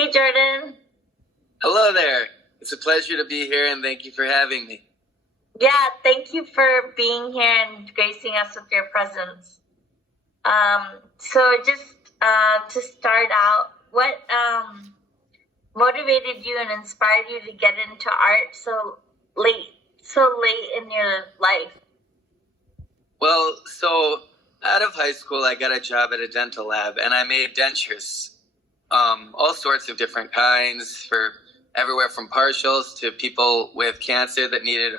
Hey, Jordan. Hello there. It's a pleasure to be here, and thank you for having me. Yeah, thank you for being here and gracing us with your presence. So just to start out, what motivated you and inspired you to get into art so late in your life? Well, so out of high school, I got a job at a dental lab, and I made dentures, all sorts of different kinds, for everywhere from partials to people with cancer that needed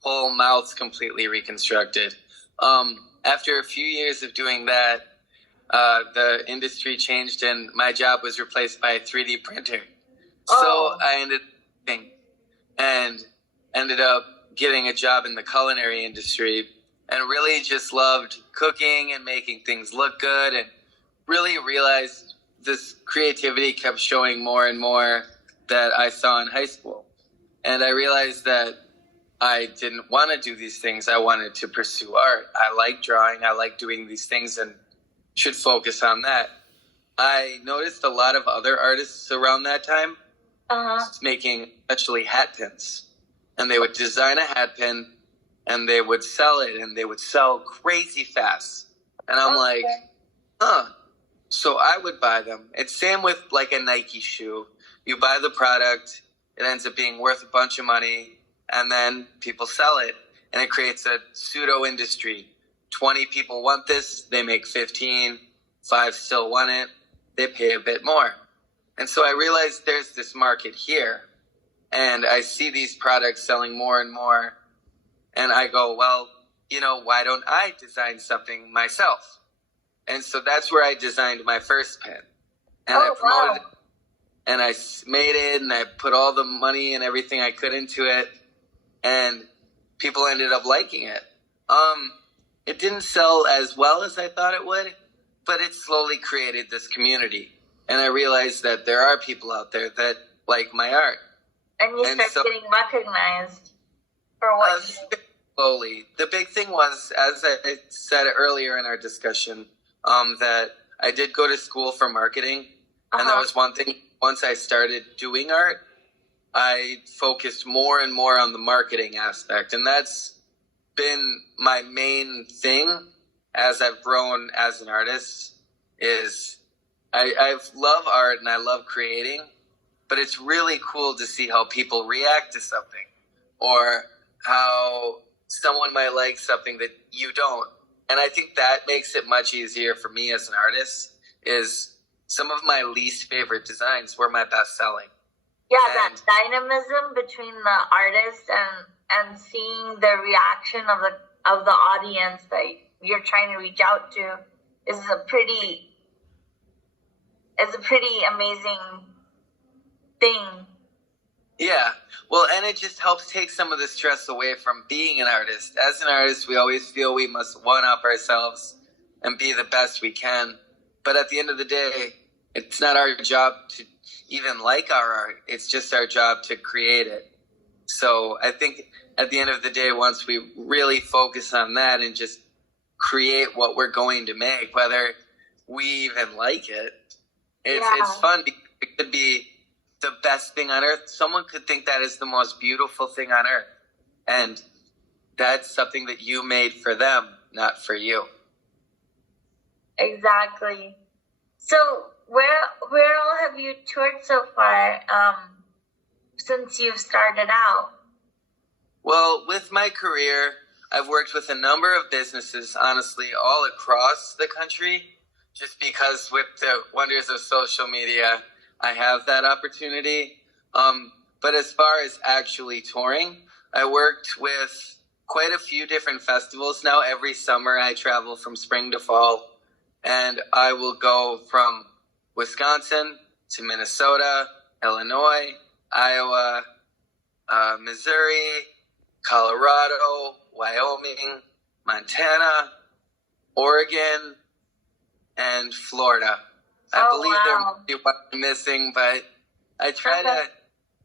whole mouths completely reconstructed. After a few years of doing that, the industry changed, and my job was replaced by a 3D printer. So I ended up getting a job in the culinary industry, and really just loved cooking and making things look good, and really realized this creativity kept showing more and more that I saw in high school. And I realized that I didn't want to do these things. I wanted to pursue art. I like drawing. I like doing these things and should focus on that. I noticed a lot of other artists around that time making especially hat pins. And they would design a hat pin and they would sell it, and they would sell crazy fast. And I'm like, so I would buy them. It's same with like a Nike shoe. You buy the product, it ends up being worth a bunch of money, and then people sell it, and it creates a pseudo industry. 20 people want this, they make 15, 5 still want it, they pay a bit more. And so I realized there's this market here, and I see these products selling more and more, and I go, well, why don't I design something myself? And so that's where I designed my first pen. And I promoted it, and I made it, and I put all the money and everything I could into it, and people ended up liking it. It didn't sell as well as I thought it would, but it slowly created this community. And I realized that there are people out there that like my art. And you start getting recognized for what slowly. The big thing was, as I said earlier in our discussion, that I did go to school for marketing. And that was one thing. Once I started doing art, I focused more and more on the marketing aspect. And that's been my main thing as I've grown as an artist. Is I love art and I love creating, but it's really cool to see how people react to something, or how someone might like something that you don't. And I think that makes it much easier for me as an artist. Is some of my least favorite designs were my best selling. Yeah, that dynamism between the artist and seeing the reaction of the audience that you're trying to reach out to is a pretty amazing thing. Yeah. Well, and it just helps take some of the stress away from being an artist. As an artist, we always feel we must one-up ourselves and be the best we can. But at the end of the day, it's not our job to even like our art. It's just our job to create it. So I think at the end of the day, once we really focus on that and just create what we're going to make, whether we even like it, it's fun. It could be the best thing on earth. Someone could think that is the most beautiful thing on earth. And that's something that you made for them, not for you. Exactly. So where all have you toured so far since you've started out? Well, with my career, I've worked with a number of businesses, honestly, all across the country, just because with the wonders of social media, I have that opportunity. But as far as actually touring, I worked with quite a few different festivals. Now every summer I travel from spring to fall, and I will go from Wisconsin to Minnesota, Illinois, Iowa, Missouri, Colorado, Wyoming, Montana, Oregon, and Florida. I believe there might be one missing, but I try to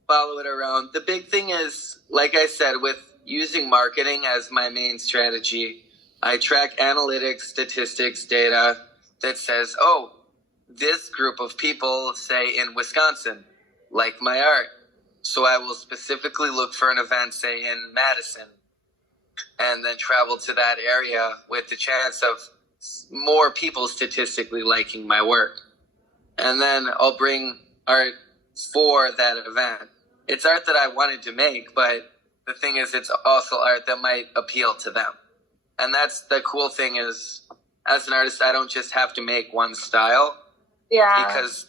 follow it around. The big thing is, like I said, with using marketing as my main strategy, I track analytics, statistics, data that says, this group of people, say in Wisconsin, like my art. So I will specifically look for an event, say in Madison, and then travel to that area with the chance of more people statistically liking my work. And then I'll bring art for that event. It's art that I wanted to make, but the thing is, it's also art that might appeal to them. And that's the cool thing is, as an artist, I don't just have to make one style. Yeah. Because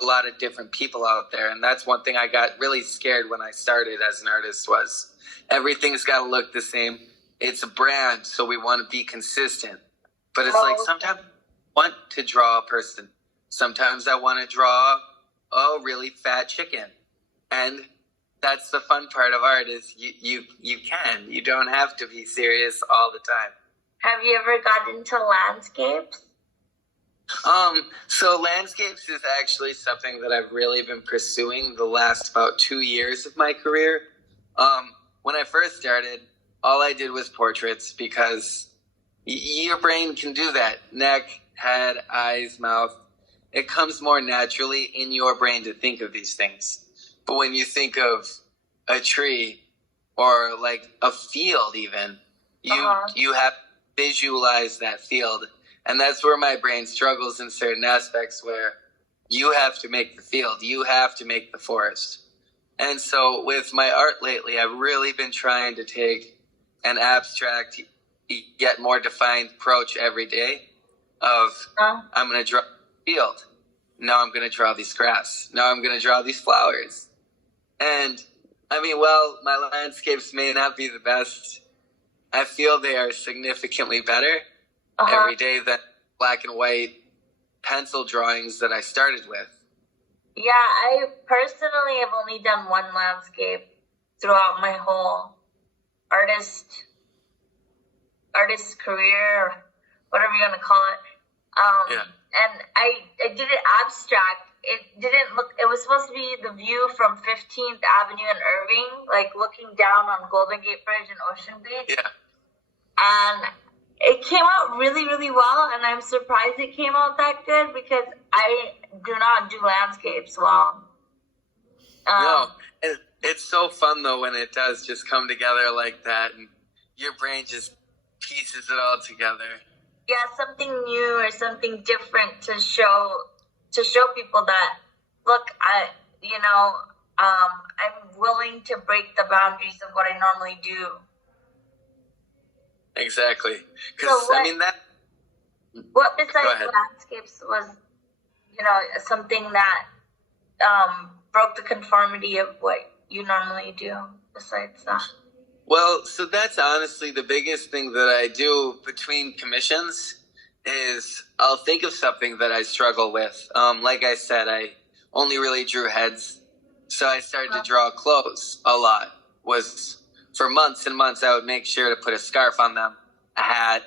a lot of different people out there. And that's one thing I got really scared when I started as an artist was everything's got to look the same. It's a brand, so we want to be consistent. But it's like sometimes I want to draw a person. Sometimes I want to draw a really fat chicken. And that's the fun part of art is you can. You don't have to be serious all the time. Have you ever got into landscapes? So landscapes is actually something that I've really been pursuing the last about 2 years of my career. When I first started, all I did was portraits because your brain can do that. Neck, head, eyes, mouth. It comes more naturally in your brain to think of these things. But when you think of a tree or like a field even, you have to visualize that field. And that's where my brain struggles in certain aspects where you have to make the field, you have to make the forest. And so with my art lately, I've really been trying to take an abstract, yet more defined approach every day of I'm going to draw a field. Now I'm going to draw these grass. Now I'm going to draw these flowers. And I mean, well, my landscapes may not be the best. I feel they are significantly better every day than black and white pencil drawings that I started with. Yeah, I personally have only done one landscape throughout my whole artist career, or whatever you want to call it. And I did it abstract. It didn't look, it was supposed to be the view from 15th Avenue and Irving, like looking down on Golden Gate Bridge and Ocean Beach. Yeah. And it came out really, really well, and I'm surprised it came out that good because I do not do landscapes well. No, it's so fun though when it does just come together like that, and your brain just pieces it all together. Yeah, something new or something different to show people that look, I'm willing to break the boundaries of what I normally do. Exactly. Because, so what besides landscapes was, something that broke the conformity of what you normally do besides that? Well, so that's honestly the biggest thing that I do between commissions is I'll think of something that I struggle with. Like I said, I only really drew heads. So I started to draw clothes a lot. For months and months, I would make sure to put a scarf on them, a hat,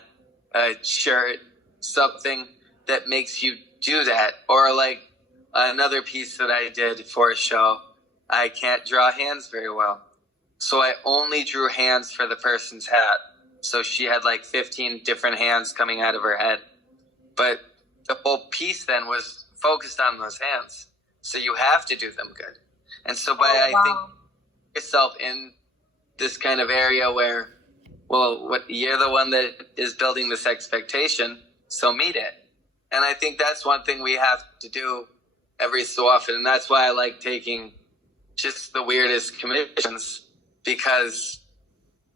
a shirt, something that makes you do that. Or like another piece that I did for a show, I can't draw hands very well. So I only drew hands for the person's hat. So she had like 15 different hands coming out of her head. But the whole piece then was focused on those hands. So you have to do them good. And so I think yourself in this kind of area where, you're the one that is building this expectation, so meet it. And I think that's one thing we have to do every so often. And that's why I like taking just the weirdest commissions, because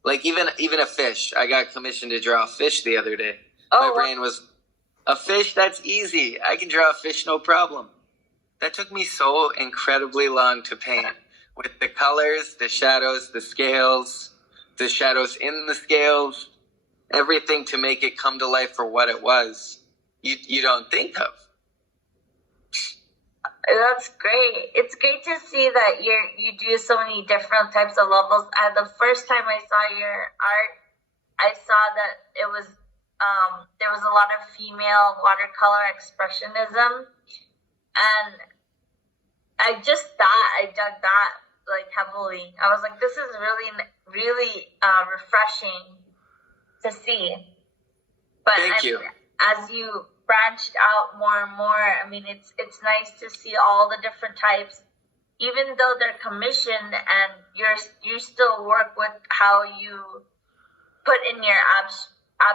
like even a fish, I got commissioned to draw a fish the other day. My brain was, a fish, that's easy. I can draw a fish, no problem. That took me so incredibly long to paint. With the colors, the shadows, the scales, the shadows in the scales, everything to make it come to life for what it was, you don't think of. That's great. It's great to see that you do so many different types of levels. The first time I saw your art, I saw that it was there was a lot of female watercolor expressionism, and I just thought I dug that like heavily. I was like, this is really, really refreshing to see. But Thank you. As you branched out more and more. I mean, it's nice to see all the different types, even though they're commissioned, and you still work with how you put in your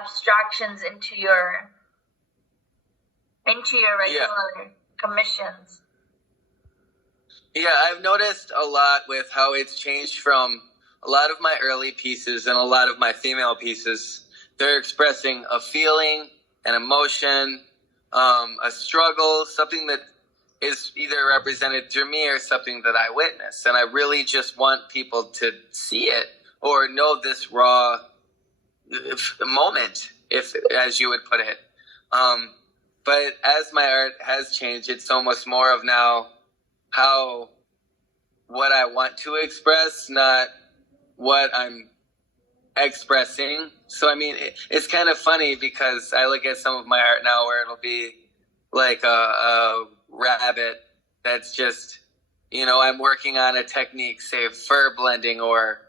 abstractions into your regular commissions. Yeah, I've noticed a lot with how it's changed from a lot of my early pieces and a lot of my female pieces. They're expressing a feeling, an emotion, a struggle, something that is either represented through me or something that I witness. And I really just want people to see it or know this raw moment, if as you would put it. But as my art has changed, it's almost more of now what I want to express, not what I'm expressing. So, I mean, it's kind of funny because I look at some of my art now where it'll be like a rabbit that's just, I'm working on a technique, say fur blending or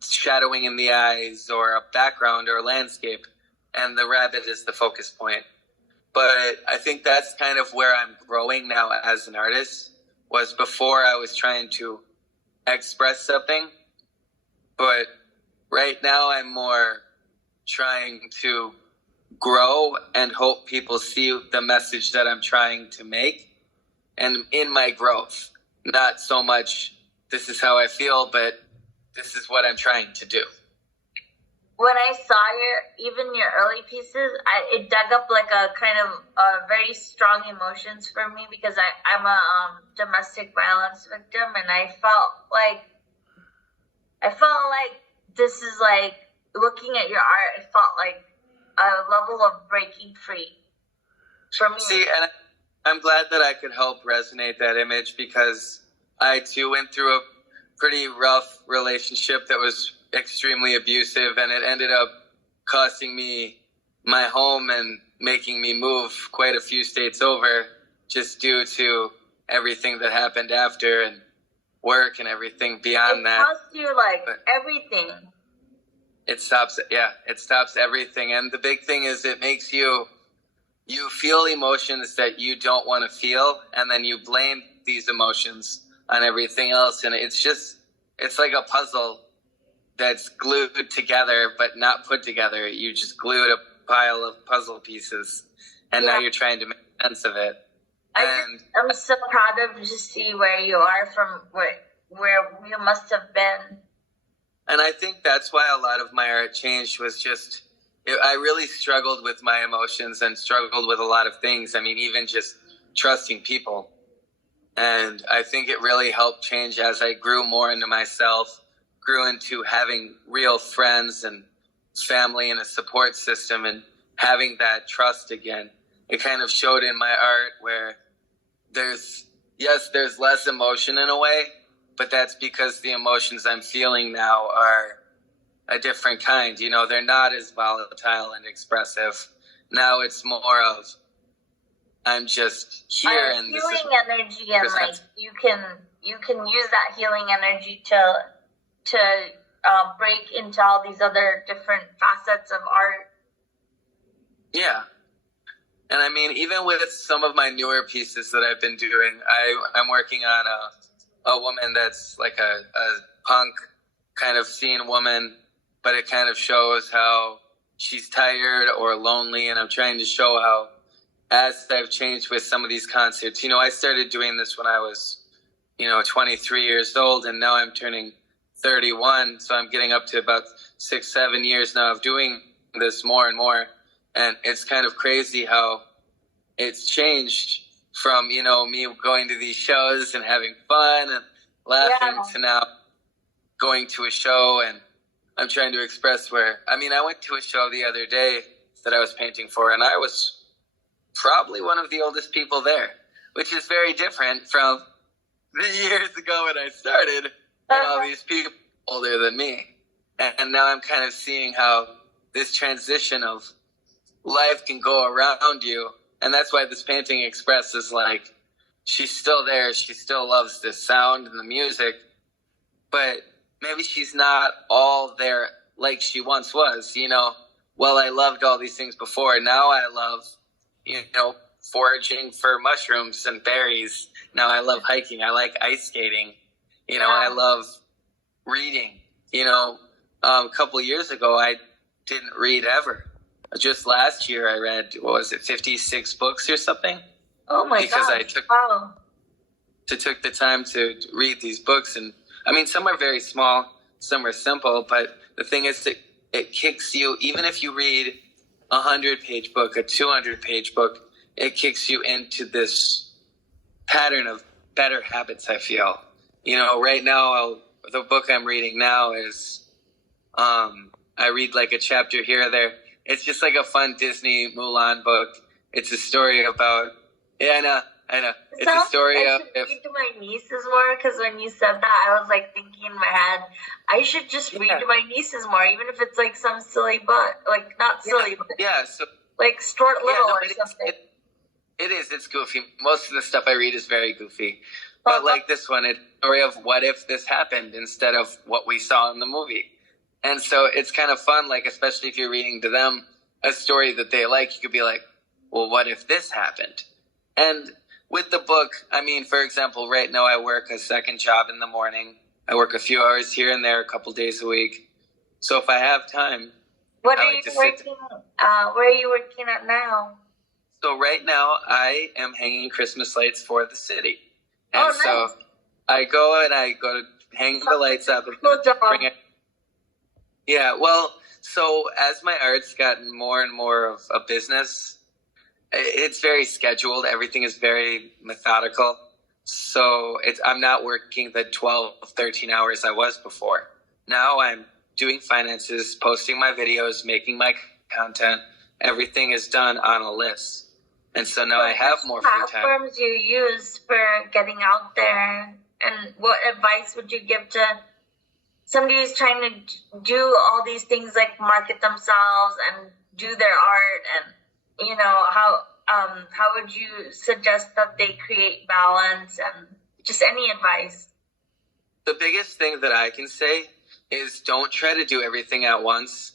shadowing in the eyes or a background or a landscape, and the rabbit is the focus point. But I think that's kind of where I'm growing now as an artist. Was before I was trying to express something, but right now I'm more trying to grow and hope people see the message that I'm trying to make, and in my growth, not so much this is how I feel, but this is what I'm trying to do. When I saw even your early pieces, it dug up like a kind of very strong emotions for me, because I'm a domestic violence victim, and I felt like this is like, looking at your art, it felt like a level of breaking free for me. See, and I'm glad that I could help resonate that image, because I too went through a pretty rough relationship that was extremely abusive, and it ended up costing me my home and making me move quite a few states over, just due to everything that happened after and work and everything beyond that. It cost you like everything. It stops everything. And the big thing is it makes you feel emotions that you don't want to feel, and then you blame these emotions on everything else. And it's like a puzzle that's glued together but not put together. You just glued a pile of puzzle pieces, and now you're trying to make sense of it. I'm so proud of to see where you are from where you must have been. And I think that's why a lot of my art changed, was just I really struggled with my emotions and struggled with a lot of things. I mean, even just trusting people. And I think it really helped change as I grew more into myself, grew into having real friends and family and a support system, and having that trust again. It kind of showed in my art where there's less emotion in a way, but that's because the emotions I'm feeling now are a different kind. They're not as volatile and expressive. Now it's more of, I'm just here, and this is healing energy, and like you can use that healing energy to break into all these other different facets of art. Yeah. And I mean, even with some of my newer pieces that I've been doing, I'm working on a woman that's like a punk kind of scene woman, but it kind of shows how she's tired or lonely. And I'm trying to show how, as I've changed with some of these concerts, I started doing this when I was, 23 years old, and now I'm turning 31. So I'm getting up to about 6-7 years now of doing this more and more. And it's kind of crazy how it's changed from, me going to these shows and having fun and laughing to now going to a show. And I'm trying to express I went to a show the other day that I was painting for, and I was probably one of the oldest people there, which is very different from the years ago when I started, and all these people older than me. And now I'm kind of seeing how this transition of life can go around you. And that's why this painting expresses like, she's still there. She still loves this sound and the music, but maybe she's not all there like she once was. well, I loved all these things before. Now I love, foraging for mushrooms and berries. Now I love hiking. I like ice skating. I love reading. A couple years ago, I didn't read ever. Just last year, I read, 56 books or something? Oh my because God. I took the time to read these books. And I mean, some are very small, some are simple, but the thing is that it kicks you, even if you read a 100-page book, a 200-page book, it kicks you into this pattern of better habits, I feel. Right now, the book I'm reading now is, I read like a chapter here or there. It's just like a fun Disney Mulan book. It's a story about, I know. It's a story of... I should read to my nieces more, because when you said that, I was like thinking in my head, I should just read to my nieces more, even if it's like some silly book, like not silly, but so, like Stuart Little or something. It's goofy. Most of the stuff I read is very goofy. But like this one, it's a story of what if this happened instead of what we saw in the movie. And so it's kind of fun, like, especially if you're reading to them a story that they like, you could be like, well, what if this happened? And with the book, I mean, for example, right now I work a second job in the morning. I work a few hours here and there, a couple days a week. So if I have time, where are you working at now? So right now I am hanging Christmas lights for the city. And nice. So I go to hang the lights up and bring it. Yeah, well, so as my art's gotten more and more of a business, it's very scheduled. Everything is very methodical. So I'm not working the 12, 13 hours I was before. Now I'm doing finances, posting my videos, making my content. Everything is done on a list. And so now I have more free time. What platforms do you use for getting out there? And what advice would you give to somebody who's trying to do all these things, like market themselves and do their art, and how would you suggest that they create balance, and just any advice? The biggest thing that I can say is don't try to do everything at once,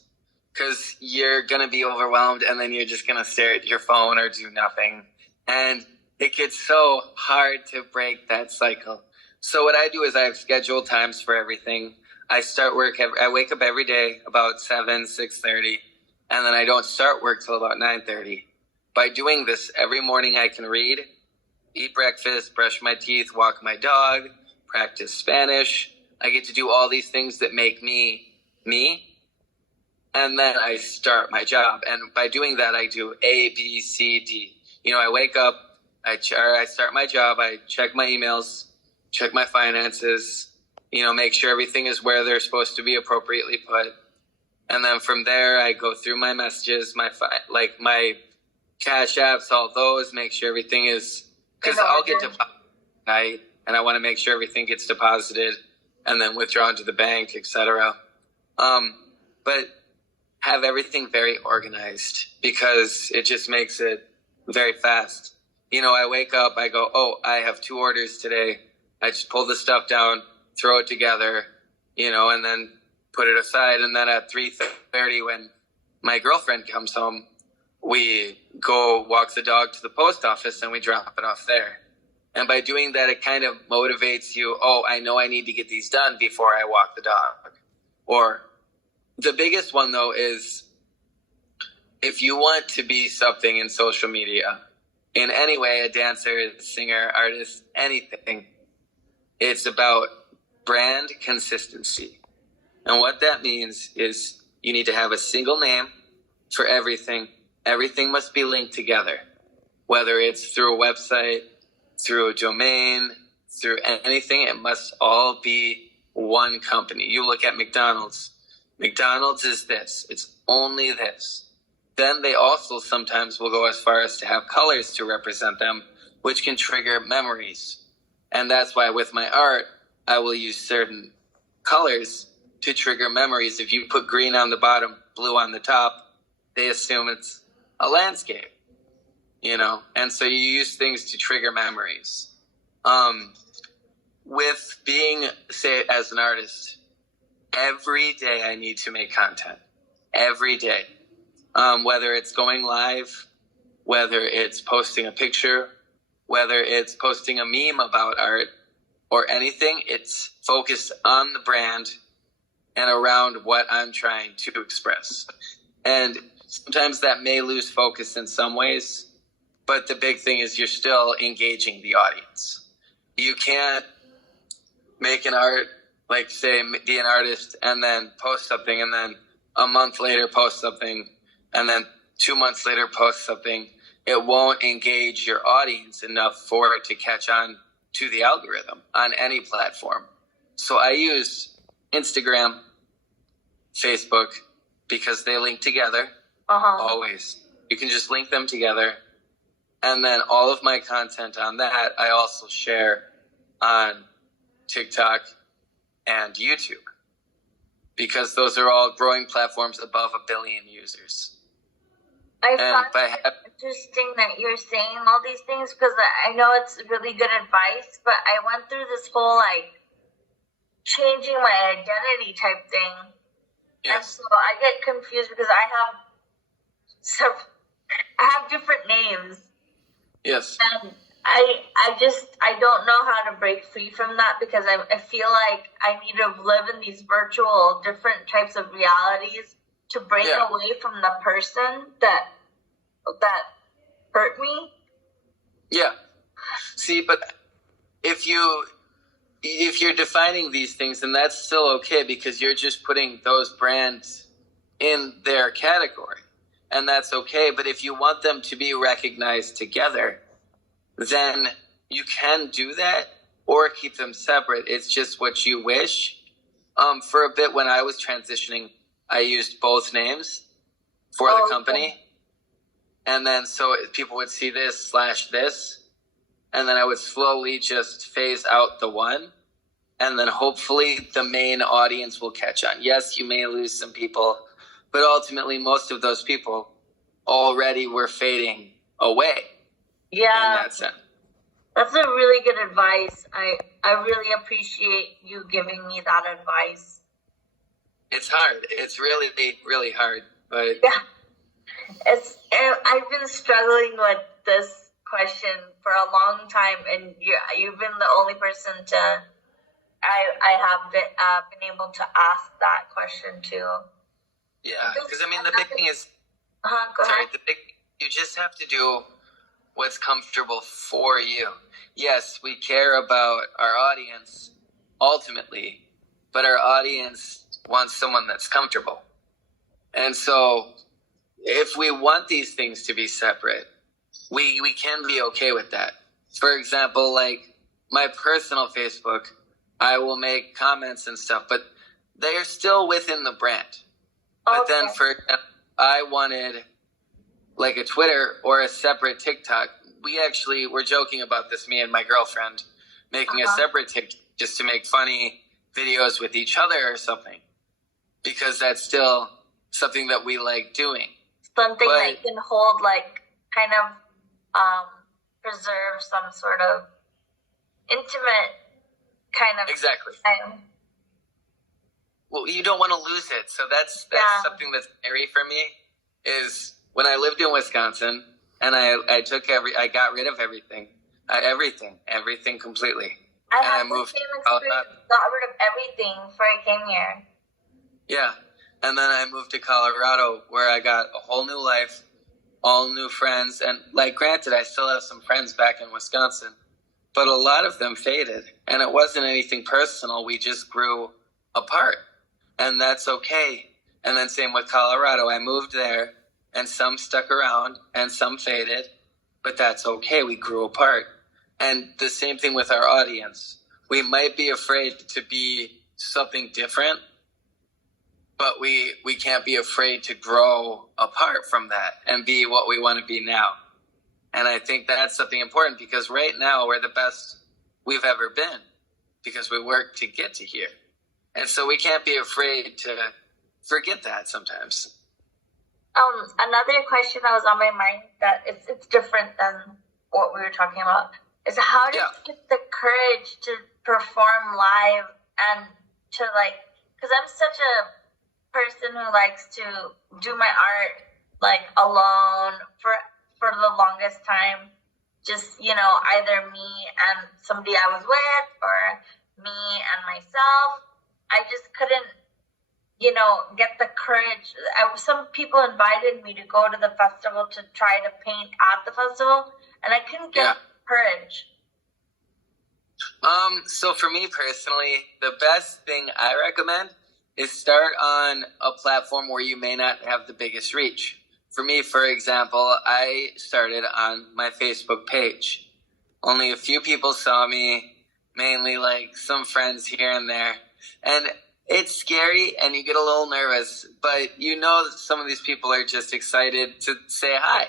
because you're going to be overwhelmed and then you're just going to stare at your phone or do nothing. And it gets so hard to break that cycle. So what I do is I have scheduled times for everything. I wake up every day about 7, 6:30, and then I don't start work till about 9:30. By doing this every morning, I can read, eat breakfast, brush my teeth, walk my dog, practice Spanish. I get to do all these things that make me, me. And then I start my job. And by doing that, I do A, B, C, D. I wake up, I start my job, I check my emails, check my finances, make sure everything is where they're supposed to be appropriately put. And then from there, I go through my messages, my Cash Apps, all those, make sure everything is, because I'll get deposited tonight, and I want to make sure everything gets deposited and then withdrawn to the bank, etc. But have everything very organized, because it just makes it very fast. I wake up, I go, I have 2 orders today. I just pull the stuff down, throw it together, and then put it aside. And then at 3:30, when my girlfriend comes home, we go walk the dog to the post office and we drop it off there. And by doing that, it kind of motivates you. I know I need to get these done before I walk the dog. Or the biggest one, though, is if you want to be something in social media, in any way, a dancer, singer, artist, anything, it's about brand consistency. And what that means is you need to have a single name for everything. Everything must be linked together, whether it's through a website, through a domain, through anything. It must all be one company. You look at McDonald's. McDonald's is this. It's only this. Then they also sometimes will go as far as to have colors to represent them, which can trigger memories. And that's why with my art, I will use certain colors to trigger memories. If you put green on the bottom, blue on the top, they assume it's a landscape, and so you use things to trigger memories. With being, say, as an artist, every day I need to make content. Every day. whether it's going live, whether it's posting a picture, whether it's posting a meme about art or anything. It's focused on the brand and around what I'm trying to express. And sometimes that may lose focus in some ways, but the big thing is you're still engaging the audience. You can't make an art, like say, be an artist and then post something and then a month later post something and then 2 months later post something. It won't engage your audience enough for it to catch on to the algorithm on any platform. So I use Instagram, Facebook, because they link together. Always. You can just link them together. And then all of my content on that, I also share on TikTok and YouTube, because those are all growing platforms above 1 billion users. I find it interesting that you're saying all these things, because I know it's really good advice, but I went through this whole like changing my identity type thing. Yes. And so I get confused because I have different names. Yes. And I don't know how to break free from that, because I feel like I need to live in these virtual different types of realities to break away from the person that hurt me. Yeah. See, but if you're defining these things, then that's still okay, because you're just putting those brands in their category, and that's okay. But if you want them to be recognized together, then you can do that or keep them separate. It's just what you wish. For a bit when I was transitioning, I used both names for the company. And then so people would see this / this, and then I would slowly just phase out the one, and then hopefully the main audience will catch on. Yes, you may lose some people, but ultimately most of those people already were fading away. Yeah. In that sense. That's a really good advice. I really appreciate you giving me that advice. It's hard. It's really, really hard. But yeah. I've been struggling with this question for a long time, and you've been the only person I have been able to ask that question to. Yeah, because I mean the big thing is, go ahead. You just have to do what's comfortable for you. Yes, we care about our audience ultimately, but our audience wants someone that's comfortable. And so if we want these things to be separate, we can be okay with that. For example, like my personal Facebook, I will make comments and stuff, but they're still within the brand. But then for example, I wanted like a Twitter or a separate TikTok. We actually were joking about this, me and my girlfriend, making a separate TikTok just to make funny videos with each other or something, because that's still something that we like doing. Something that you can hold, like kind of preserve some sort of intimate kind of exactly. Time. Well, you don't want to lose it, so that's something that's scary for me. Is when I lived in Wisconsin and I got rid of everything, everything completely. I moved the same experience. Got rid of everything before I came here. Yeah, and then I moved to Colorado, where I got a whole new life, all new friends, and like granted, I still have some friends back in Wisconsin, but a lot of them faded, and it wasn't anything personal. We just grew apart, and that's okay. And then same with Colorado. I moved there, and some stuck around, and some faded, but that's okay. We grew apart. And the same thing with our audience. We might be afraid to be something different, but we can't be afraid to grow apart from that and be what we want to be now. And I think that's something important, because right now we're the best we've ever been, because we worked to get to here. And so we can't be afraid to forget that sometimes. Another question that was on my mind that it's different than what we were talking about is how do you get the courage to perform live and to because I'm such a person who likes to do my art like alone for the longest time. Just, you know, either me and somebody I was with or me and myself. I just couldn't, you know, get the courage. Some people invited me to go to the festival to try to paint at the festival, and I couldn't get courage. So for me personally, the best thing I recommend is start on a platform where you may not have the biggest reach. For me, for example, I started on my Facebook page. Only a few people saw me, mainly like some friends here and there. And it's scary and you get a little nervous, but you know that some of these people are just excited to say hi.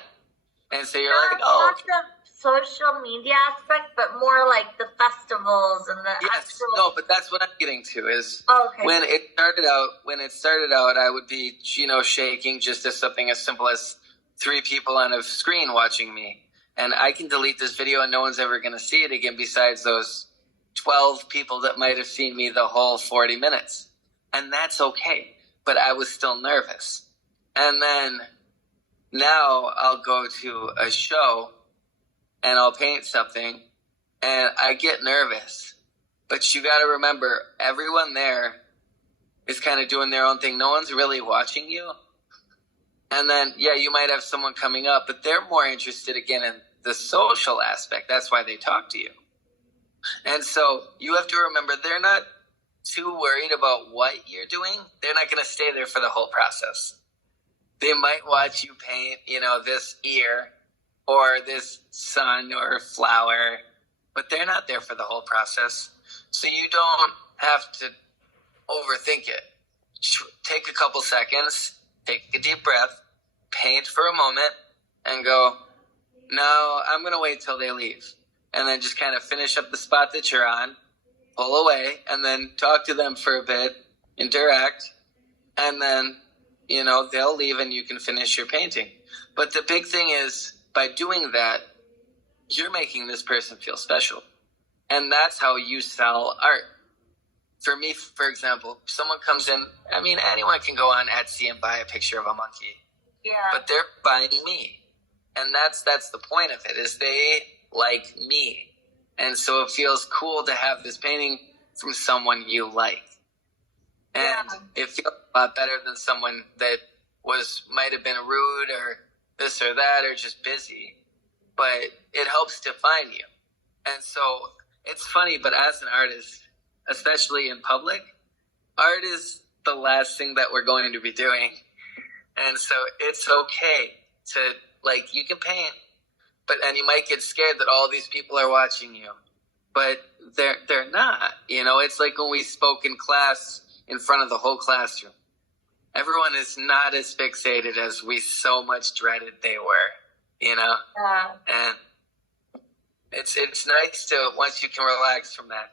And so you're like, oh. Not the social media aspect, but more like the festivals and the actual... No, but that's what I'm getting to is when it started out, I would be, you know, shaking just as something as simple as 3 people on a screen watching me. And I can delete this video and no one's ever going to see it again besides those 12 people that might have seen me the whole 40 minutes. And that's okay. But I was still nervous. And then now I'll go to a show and I'll paint something and I get nervous. But you got to remember, everyone there is kind of doing their own thing. No one's really watching you. And then, yeah, you might have someone coming up, but they're more interested again in the social aspect. That's why they talk to you. And so you have to remember, they're not too worried about what you're doing. They're not going to stay there for the whole process. They might watch you paint, you know, this ear or this sun or flower, but they're not there for the whole process. So you don't have to overthink it. Take a couple seconds, take a deep breath, paint for a moment, and go, no, I'm going to wait till they leave. And then just kind of finish up the spot that you're on, pull away, and then talk to them for a bit, interact, and then, you know, they'll leave and you can finish your painting. But the big thing is, by doing that, you're making this person feel special. And that's how you sell art. For me, for example, someone comes in, I mean, anyone can go on Etsy and buy a picture of a monkey. Yeah. But they're buying me. And that's the point of it, is they like me. And so it feels cool to have this painting from someone you like. And it feels a lot better than someone that might have been rude or this or that or just busy. But it helps define you. And so it's funny, but as an artist, especially in public, art is the last thing that we're going to be doing. And so it's okay to, like, you can paint, and you might get scared that all these people are watching you. But they're not. You know, it's like when we spoke in class in front of the whole classroom. Everyone is not as fixated as we so much dreaded they were, you know? And it's nice to, once you can relax from that.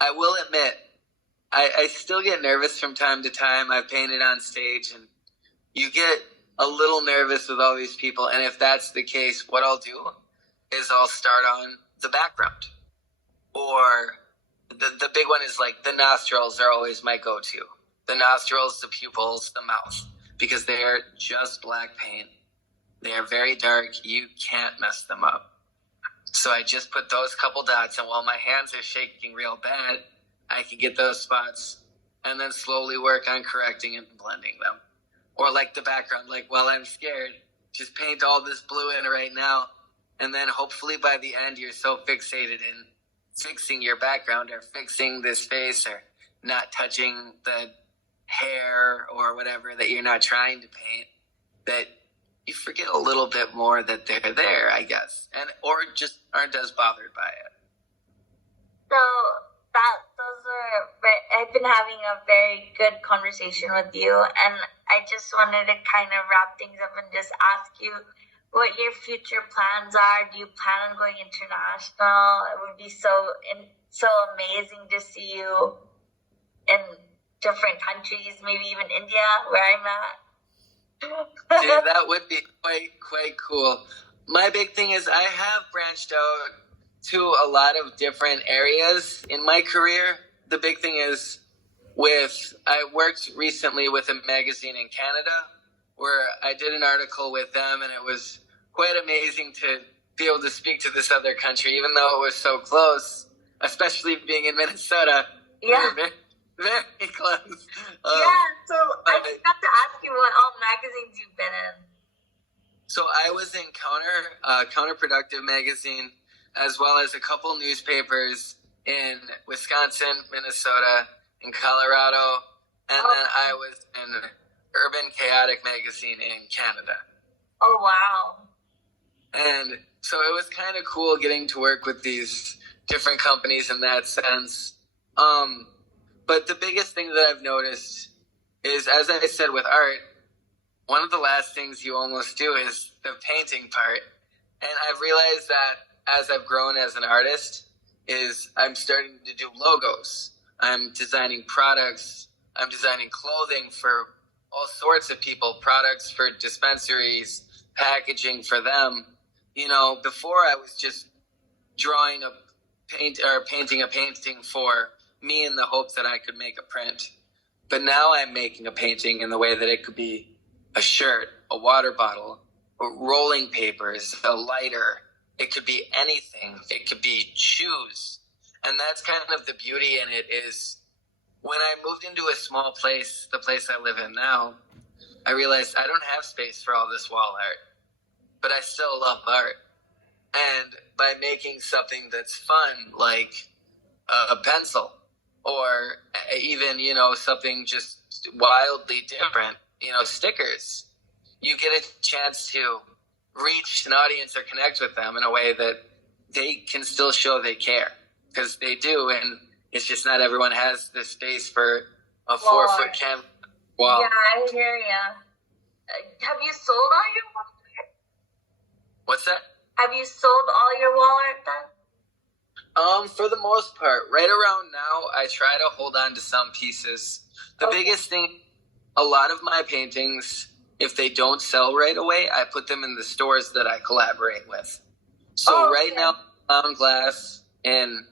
I will admit, I still get nervous from time to time. I've painted on stage, and you get a little nervous with all these people. And if that's the case, what I'll do is I'll start on the background. Or the big one is like the nostrils are always my go-to. The nostrils, the pupils, the mouth. Because they're just black paint. They are very dark. You can't mess them up. So I just put those couple dots, and while my hands are shaking real bad, I can get those spots and then slowly work on correcting and blending them. Or like the background, like, while I'm scared, just paint all this blue in right now. And then hopefully by the end, you're so fixated in fixing your background or fixing this face or not touching the hair or whatever that you're not trying to paint, that you forget a little bit more that they're there, I guess, or just aren't as bothered by it. So I've been having a very good conversation with you, and I just wanted to kind of wrap things up and just ask you what your future plans are. Do you plan on going international? It would be so amazing to see you in different countries, maybe even India, where I'm at. Dude, that would be quite cool. My big thing is I have branched out to a lot of different areas in my career. The big thing is I worked recently with a magazine in Canada where I did an article with them, and it was quite amazing to be able to speak to this other country, even though it was so close, especially being in Minnesota. Yeah. Very, very close. So I forgot to ask you what all magazines you've been in. So I was in Counterproductive magazine, as well as a couple newspapers in Wisconsin, Minnesota, and Colorado, and then I was in Urban Chaotic magazine in Canada. Oh, wow. And so it was kind of cool getting to work with these different companies in that sense. But the biggest thing that I've noticed is, as I said with art, one of the last things you almost do is the painting part. And I've realized that as I've grown as an artist, is I'm starting to do logos. I'm designing products. I'm designing clothing for all sorts of people, products for dispensaries, packaging for them. You know, before I was just drawing painting a painting for me in the hope that I could make a print. But now I'm making a painting in the way that it could be a shirt, a water bottle, rolling papers, a lighter. It could be anything. It could be shoes. And that's kind of the beauty in it is when I moved into a small place, the place I live in now, I realized I don't have space for all this wall art, but I still love art. And by making something that's fun, like a pencil, or even, you know, something just wildly different, you know, stickers, you get a chance to reach an audience or connect with them in a way that they can still show they care, because they do. And it's just not everyone has the space for a 4-foot canvas wall. Yeah, I hear ya. Have you sold all your wall art? What's that? Have you sold all your wall art then? For the most part, right around now, I try to hold on to some pieces. The biggest thing, a lot of my paintings, if they don't sell right away, I put them in the stores that I collaborate with. So right now, Clown Glass in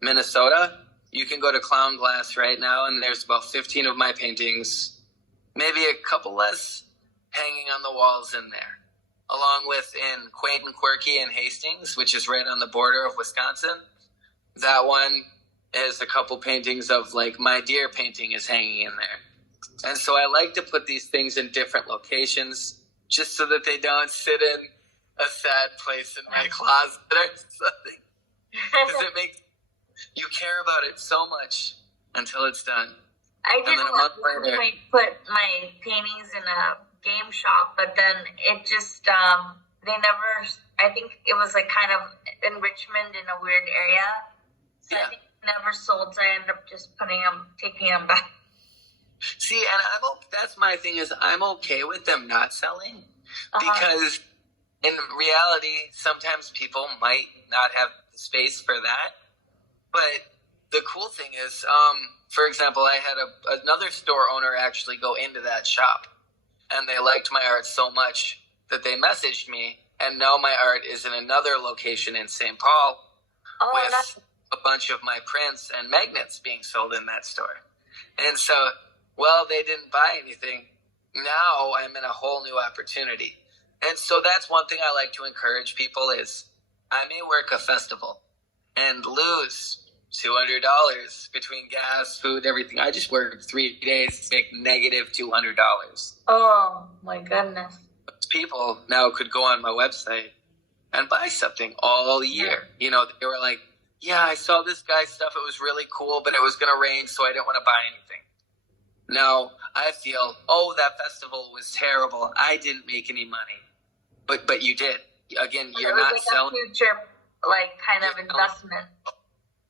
Minnesota, you can go to Clown Glass right now, and there's about 15 of my paintings, maybe a couple less, hanging on the walls in there. Along with in Quaint and Quirky in Hastings, which is right on the border of Wisconsin. That one is a couple paintings of, like, my deer painting is hanging in there. And so I like to put these things in different locations just so that they don't sit in a sad place in my closet or something. Because it makes you care about it so much until it's done. I did put my paintings in a game shop, but then it just they never, I think it was like kind of in Richmond in a weird area, so I think it never sold, so I ended up just taking them back. See, and that's my thing, is I'm okay with them not selling, because in reality sometimes people might not have the space for that. But the cool thing is, for example, I had another store owner actually go into that shop, and they liked my art so much that they messaged me, and now my art is in another location in St. Paul with a bunch of my prints and magnets being sold in that store. And so, well, they didn't buy anything. Now I'm in a whole new opportunity. And so that's one thing I like to encourage people is I may work a festival and lose $200 between gas, food, everything. I just worked 3 days to make negative $200. Oh my goodness. People now could go on my website and buy something all year. You know, they were like, yeah, I saw this guy's stuff. It was really cool, but it was going to rain, so I didn't want to buy anything. Now I feel, that festival was terrible. I didn't make any money. But you did. Again, you're not selling. A future, like, kind of investment.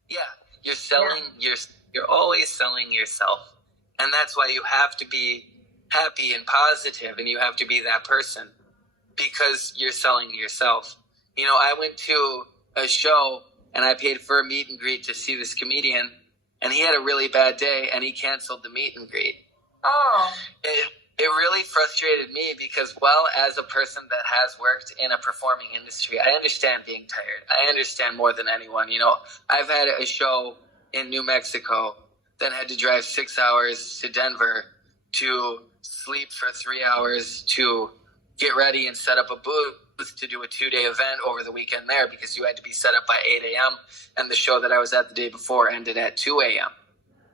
Yeah, you're selling. You're always selling yourself, and that's why you have to be happy and positive, and you have to be that person because you're selling yourself. You know, I went to a show and I paid for a meet and greet to see this comedian, and he had a really bad day, and he canceled the meet and greet. It really frustrated me because, well, as a person that has worked in a performing industry, I understand being tired. I understand more than anyone. You know, I've had a show in New Mexico, then had to drive 6 hours to Denver to sleep for 3 hours, to get ready and set up a booth to do a 2-day event over the weekend there, because you had to be set up by 8 a.m. and the show that I was at the day before ended at 2 a.m.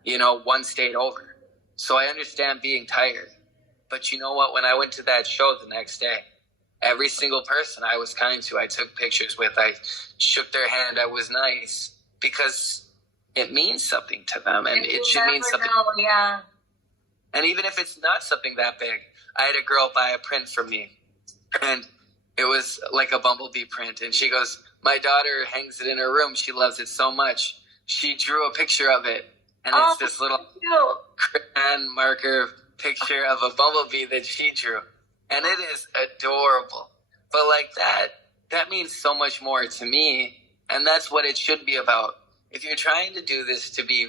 You know, one stayed over. So I understand being tired. But you know what? When I went to that show the next day, every single person I was kind to, I took pictures with, I shook their hand, I was nice, because it means something to them, and it should mean something. Yeah. And even if it's not something that big, I had a girl buy a print from me, and it was like a bumblebee print, and she goes, my daughter hangs it in her room, she loves it so much. She drew a picture of it, and it's this little crayon marker picture of a bumblebee that she drew. And it is adorable. But like that means so much more to me. And that's what it should be about. If you're trying to do this to be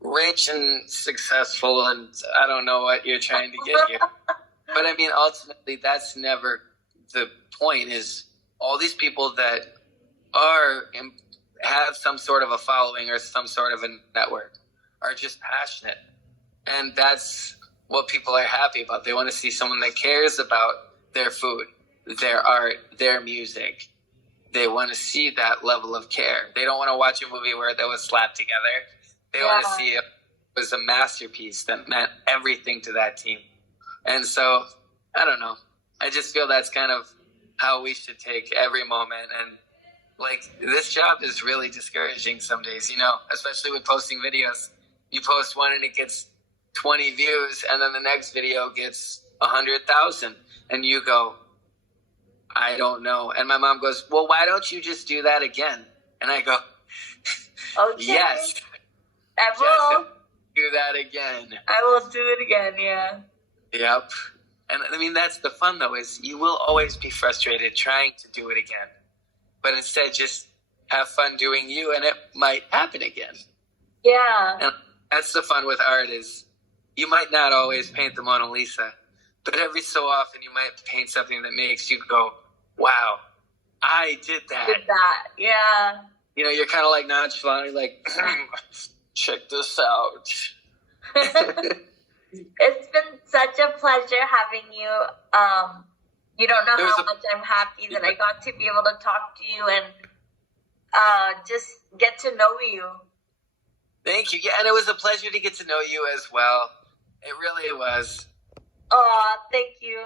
rich and successful, and I don't know what you're trying to get here. But I mean, ultimately, that's never the point. Is all these people that have some sort of a following or some sort of a network are just passionate. And that's what people are happy about. They want to see someone that cares about their food, their art, their music. They want to see that level of care. They don't want to watch a movie where that was slapped together. They want to see it was a masterpiece that meant everything to that team. And so, I don't know. I just feel that's kind of how we should take every moment. And like, this job is really discouraging some days, you know, especially with posting videos. You post one and it gets 20 views, and then the next video gets 100,000, and you go, I don't know. And my mom goes, well, why don't you just do that again? And I go, okay. Yes, I will. Do that again. I will do it again, yeah. Yep. And I mean, that's the fun, though, is you will always be frustrated trying to do it again. But instead, just have fun doing you, and it might happen again. Yeah. And that's the fun with art, is you might not always paint the Mona Lisa, but every so often you might paint something that makes you go, wow, I did that. Yeah. You know, you're kind of like nonchalant, you're like, check this out. It's been such a pleasure having you. You don't know how much I'm happy that I got to be able to talk to you and just get to know you. Thank you. Yeah, and it was a pleasure to get to know you as well. It really was. Oh, thank you.